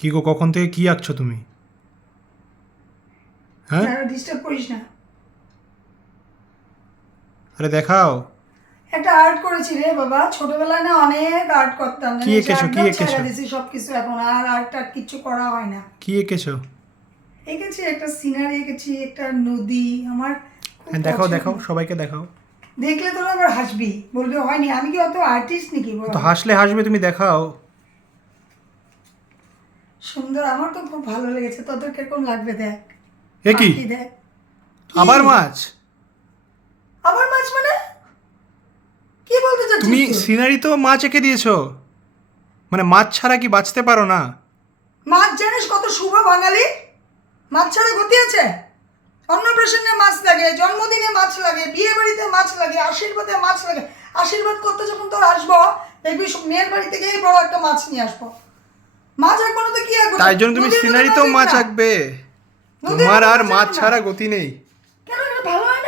কি গো, কখন থেকে কি আঁকছো তুমি? হ্যাঁ, ডিস্টার্ব করিস না। আরে দেখাও। একটা আর্ট করেছি রে বাবা, ছোটবেলায় না অনেক আর্ট করতাম, কি জানিস? এঁকেছো, কি একদম ছেড়ে এঁকেছো? দিয়েছি সবকিছু, এখন আর আর্ট আর কিচ্ছু করা হয় না। কি এঁকেছো? এঁকেছি একটা সিনারি, এঁকেছি একটা নদী, আমার খুব হ্যাঁ, দেখাও দেখাও, পছন্দ। সবাইকে দেখাও। দেখলে তোরা আবার হাসবি, বলবে হয়নি। আমি কি অত আর্টিস্ট নাকি তো বল? হাসলে হাসবে, তুমি দেখাও। সুন্দর, আমার তো খুব ভালো লেগেছে। তোদের কিরকম লাগবে দেখ। এ কি? পাখি দেখ। কি? আবার মাছ? আবার মাছ মানে কি বলতে তুমি চাচ্ছিস তুই? সিনারি তো মাছ এঁকে দিয়েছো, মানে মাছ ছাড়া কি বাঁচতে পারো না? মাছ জানিস কত শুভ বাঙালি? মাছ ছাড়া গতি আছে? অন্নপ্রাশনে মাছ লাগে, জন্মদিনে মাছ লাগে, বিয়ে বাড়িতে মাছ লাগে, আশীর্বাদে মাছ লাগে। আশীর্বাদ করতে যখন তোর আসবো, দেখবি মেয়ের বাড়ি থেকেই বড় একটা মাছ নিয়ে আসবো। মাছ আঁকবো না তো কি আঁকবো? তাই জন্য তুমি নদীর মধ্যে সিনারিতেও মাছ আঁক না। আঁকবে? নদীর তোমার মধ্যে আর মাছ মাছ আঁকবো না। ছাড়া গতি নেই। কেন, এটা ভালো হয়